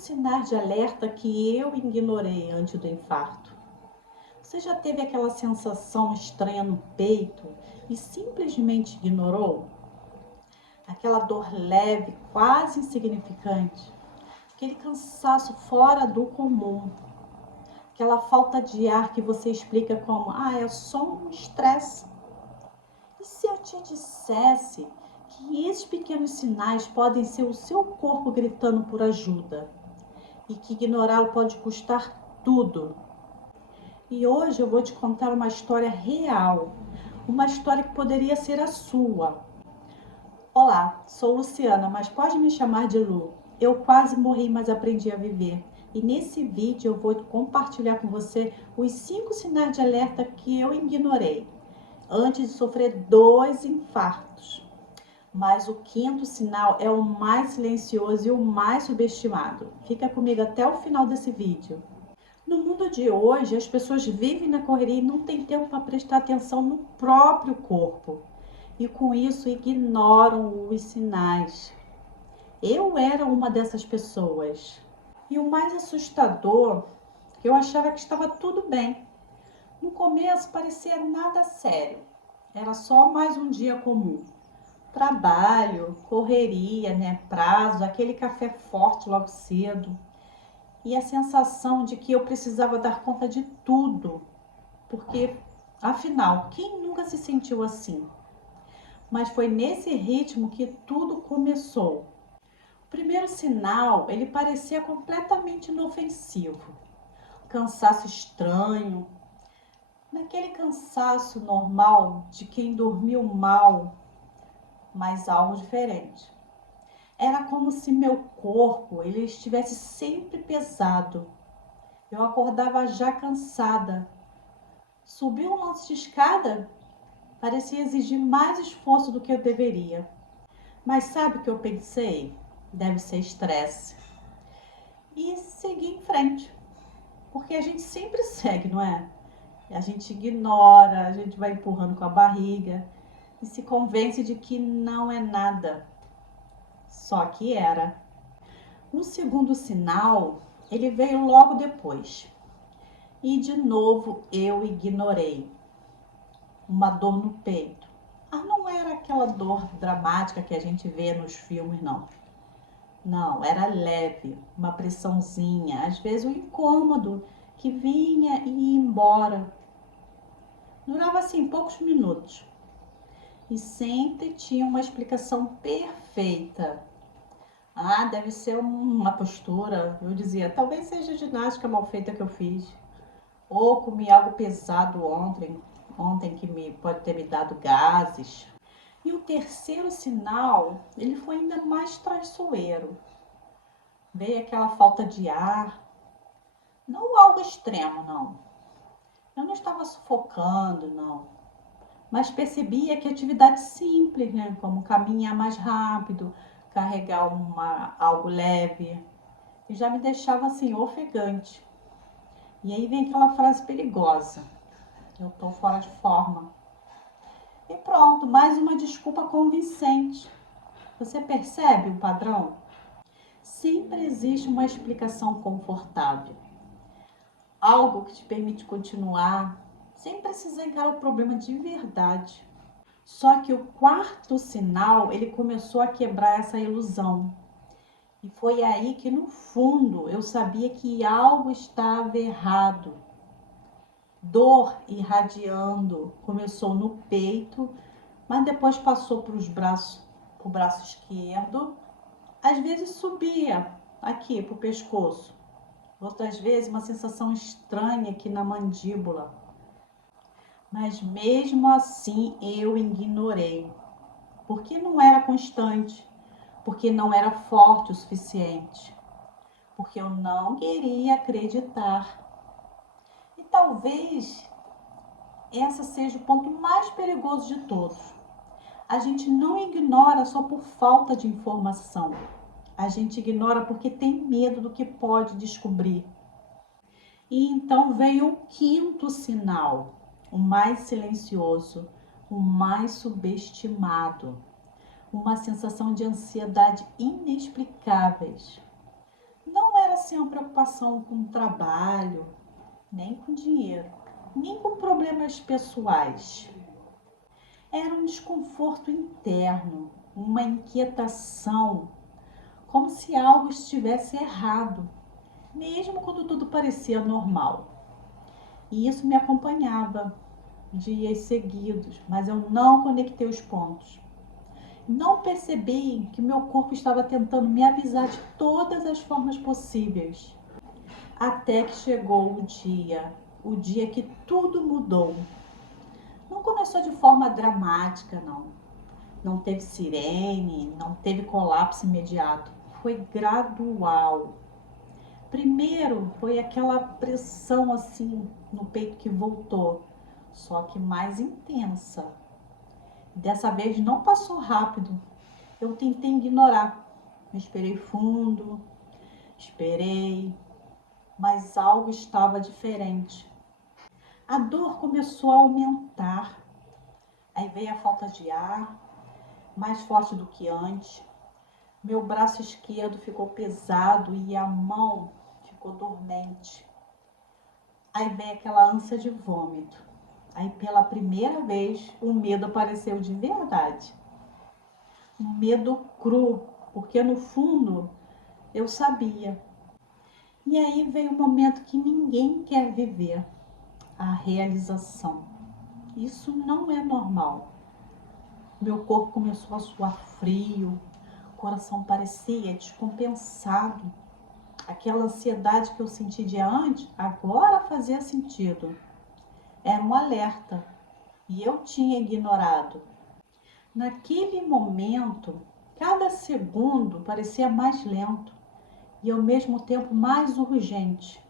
sinais de alerta que eu ignorei antes do infarto. Você já teve aquela sensação estranha no peito e simplesmente ignorou? Aquela dor leve, quase insignificante, aquele cansaço fora do comum, aquela falta de ar que você explica como, é só um estresse. E se eu te dissesse que esses pequenos sinais podem ser o seu corpo gritando por ajuda e que ignorá-lo pode custar tudo? E hoje eu vou te contar uma história real, uma história que poderia ser a sua. Olá, sou Luciana, mas pode me chamar de Lu. Eu quase morri, mas aprendi a viver. E nesse vídeo eu vou compartilhar com você os 5 sinais de alerta que eu ignorei antes de sofrer 2 infartos. Mas o 5º sinal é o mais silencioso e o mais subestimado. Fica comigo até o final desse vídeo. No mundo de hoje, as pessoas vivem na correria e não têm tempo para prestar atenção no próprio corpo. E com isso ignoram os sinais. Eu era uma dessas pessoas. E o mais assustador, eu achava que estava tudo bem. No começo parecia nada sério. Era só mais um dia comum. Trabalho, correria, prazo, aquele café forte logo cedo. E a sensação de que eu precisava dar conta de tudo. Porque, afinal, quem nunca se sentiu assim? Mas foi nesse ritmo que tudo começou. O primeiro sinal, ele parecia completamente inofensivo. Cansaço estranho, naquele cansaço normal de quem dormiu mal, mas algo diferente. Era como se meu corpo ele estivesse sempre pesado. Eu acordava já cansada. Subir um lance de escada parecia exigir mais esforço do que eu deveria. Mas sabe o que eu pensei? Deve ser estresse. E segui em frente. Porque a gente sempre segue, não é? A gente ignora, a gente vai empurrando com a barriga e se convence de que não é nada. Só que era. O segundo sinal, ele veio logo depois. E de novo eu ignorei. Uma dor no peito. Não era aquela dor dramática que a gente vê nos filmes, não. Não, era leve, uma pressãozinha, às vezes um incômodo que vinha e ia embora. Durava assim poucos minutos. E sempre tinha uma explicação perfeita. Deve ser uma postura. Eu dizia, talvez seja a ginástica mal feita que eu fiz. Ou comi algo pesado ontem que pode ter me dado gases. E o terceiro sinal, ele foi ainda mais traiçoeiro. Veio aquela falta de ar. Não algo extremo, não. Eu não estava sufocando, não. Mas percebia que atividade simples, como caminhar mais rápido, carregar algo leve, e já me deixava assim, ofegante. E aí vem aquela frase perigosa. Eu tô fora de forma. E pronto, mais uma desculpa convincente. Você percebe o padrão? Sempre existe uma explicação confortável. Algo que te permite continuar, sem precisar encarar o problema de verdade. Só que o quarto sinal, ele começou a quebrar essa ilusão. E foi aí que, no fundo, eu sabia que algo estava errado. Dor irradiando, começou no peito, mas depois passou para o braço esquerdo. Às vezes subia aqui para o pescoço. Outras vezes uma sensação estranha aqui na mandíbula. Mas mesmo assim eu ignorei. Porque não era constante. Porque não era forte o suficiente. Porque eu não queria acreditar. E talvez esse seja o ponto mais perigoso de todos. A gente não ignora só por falta de informação. A gente ignora porque tem medo do que pode descobrir. E então veio o quinto sinal, o mais silencioso, o mais subestimado. Uma sensação de ansiedade inexplicáveis. Não era assim uma preocupação com o trabalho, nem com dinheiro, nem com problemas pessoais. Era um desconforto interno, uma inquietação, como se algo estivesse errado, mesmo quando tudo parecia normal. E isso me acompanhava dias seguidos, mas eu não conectei os pontos. Não percebi que meu corpo estava tentando me avisar de todas as formas possíveis. Até que chegou o dia que tudo mudou. Não começou de forma dramática, não. Não teve sirene, não teve colapso imediato. Foi gradual. Primeiro foi aquela pressão assim no peito que voltou, só que mais intensa. Dessa vez não passou rápido. Eu tentei ignorar. Respirei fundo, esperei, mas algo estava diferente. A dor começou a aumentar. Aí veio a falta de ar, mais forte do que antes. Meu braço esquerdo ficou pesado e a mão ficou dormente. Aí veio aquela ânsia de vômito. Aí pela primeira vez o medo apareceu de verdade. Um medo cru, porque no fundo eu sabia. E aí veio um momento que ninguém quer viver, a realização. Isso não é normal. Meu corpo começou a suar frio, o coração parecia descompensado. Aquela ansiedade que eu senti dia antes, agora fazia sentido. Era um alerta e eu tinha ignorado. Naquele momento, cada segundo parecia mais lento e ao mesmo tempo mais urgente.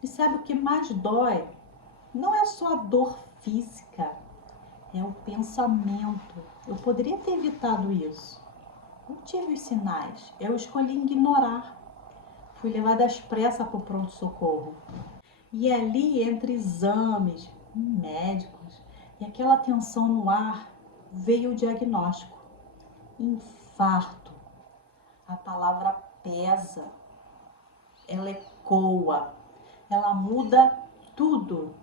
E sabe o que mais dói? Não é só a dor física, é o pensamento. Eu poderia ter evitado isso. Eu tive os sinais, eu escolhi ignorar. Fui levada às pressas para o pronto-socorro. E ali, entre exames, médicos e aquela tensão no ar, veio o diagnóstico. Infarto. A palavra pesa, ela ecoa, ela muda tudo.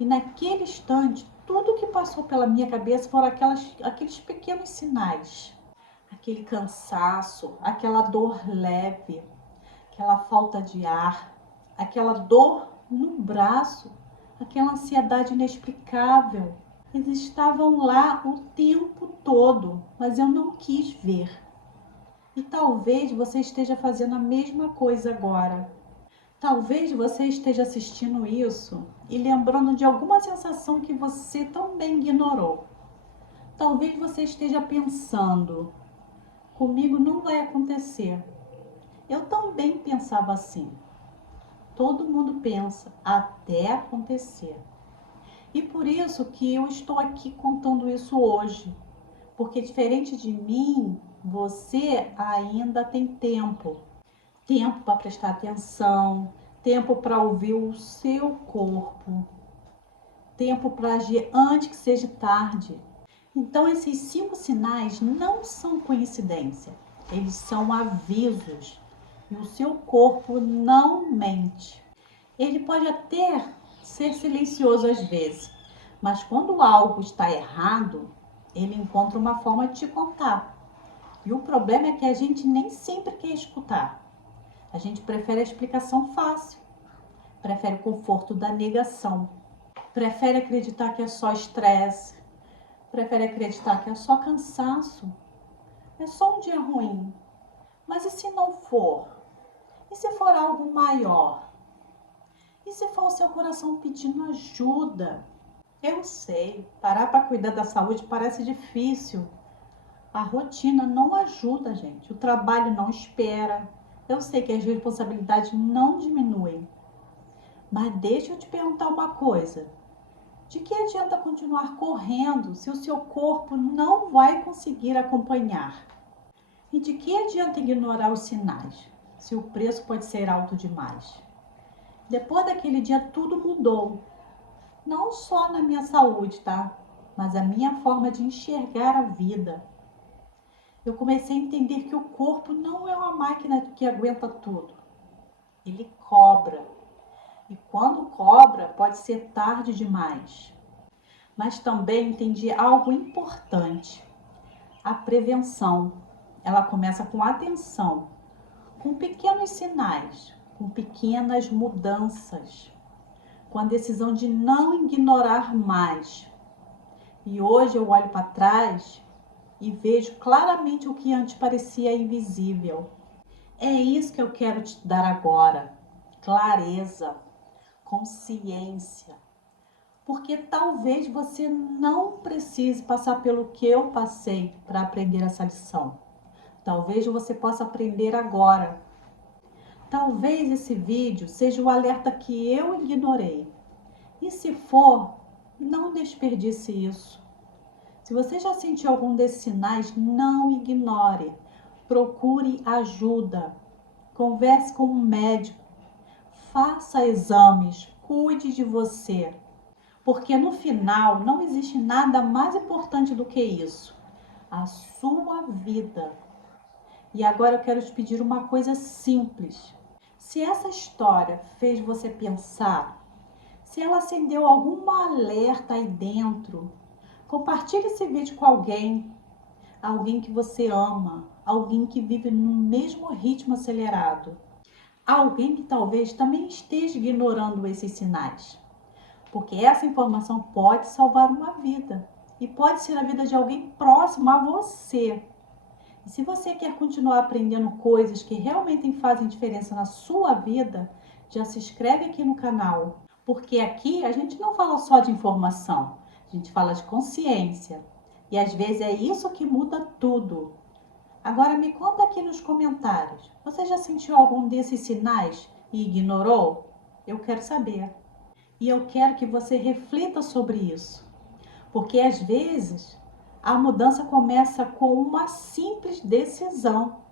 E naquele instante, tudo que passou pela minha cabeça foram aqueles pequenos sinais. Aquele cansaço, aquela dor leve, aquela falta de ar, aquela dor no braço, aquela ansiedade inexplicável. Eles estavam lá o tempo todo, mas eu não quis ver. E talvez você esteja fazendo a mesma coisa agora. Talvez você esteja assistindo isso e lembrando de alguma sensação que você também ignorou. Talvez você esteja pensando, comigo não vai acontecer. Eu também pensava assim. Todo mundo pensa até acontecer. E por isso que eu estou aqui contando isso hoje. Porque diferente de mim, você ainda tem tempo. Tempo para prestar atenção, tempo para ouvir o seu corpo, tempo para agir antes que seja tarde. Então esses 5 sinais não são coincidência, eles são avisos. E o seu corpo não mente. Ele pode até ser silencioso às vezes, mas quando algo está errado, ele encontra uma forma de te contar. E o problema é que a gente nem sempre quer escutar. A gente prefere a explicação fácil, prefere o conforto da negação, prefere acreditar que é só estresse, prefere acreditar que é só cansaço, é só um dia ruim. Mas e se não for? E se for algo maior? E se for o seu coração pedindo ajuda? Eu sei, parar para cuidar da saúde parece difícil. A rotina não ajuda, gente. O trabalho não espera. Eu sei que as responsabilidades não diminuem. Mas deixa eu te perguntar uma coisa. De que adianta continuar correndo se o seu corpo não vai conseguir acompanhar? E de que adianta ignorar os sinais, se o preço pode ser alto demais? Depois daquele dia tudo mudou. Não só na minha saúde, tá? Mas a minha forma de enxergar a vida. Eu comecei a entender que o corpo não é uma máquina que aguenta tudo. Ele cobra. E quando cobra, pode ser tarde demais. Mas também entendi algo importante. A prevenção. Ela começa com atenção, com pequenos sinais, com pequenas mudanças, com a decisão de não ignorar mais. E hoje eu olho para trás e vejo claramente o que antes parecia invisível. É isso que eu quero te dar agora: clareza, consciência. Porque talvez você não precise passar pelo que eu passei para aprender essa lição. Talvez você possa aprender agora. Talvez esse vídeo seja o alerta que eu ignorei. E se for, não desperdice isso. Se você já sentiu algum desses sinais, não ignore. Procure ajuda. Converse com um médico. Faça exames. Cuide de você. Porque no final não existe nada mais importante do que isso. A sua vida. E agora eu quero te pedir uma coisa simples. Se essa história fez você pensar, se ela acendeu algum alerta aí dentro, compartilhe esse vídeo com alguém que você ama, alguém que vive no mesmo ritmo acelerado, alguém que talvez também esteja ignorando esses sinais. Porque essa informação pode salvar uma vida e pode ser a vida de alguém próximo a você. E se você quer continuar aprendendo coisas que realmente fazem diferença na sua vida, já se inscreve aqui no canal. Porque aqui a gente não fala só de informação, a gente fala de consciência. E às vezes é isso que muda tudo. Agora me conta aqui nos comentários, você já sentiu algum desses sinais e ignorou? Eu quero saber. E eu quero que você reflita sobre isso. Porque às vezes a mudança começa com uma simples decisão.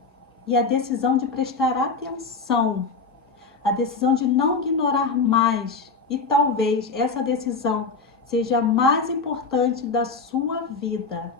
E a decisão de prestar atenção. A decisão de não ignorar mais. E talvez essa decisão seja a mais importante da sua vida.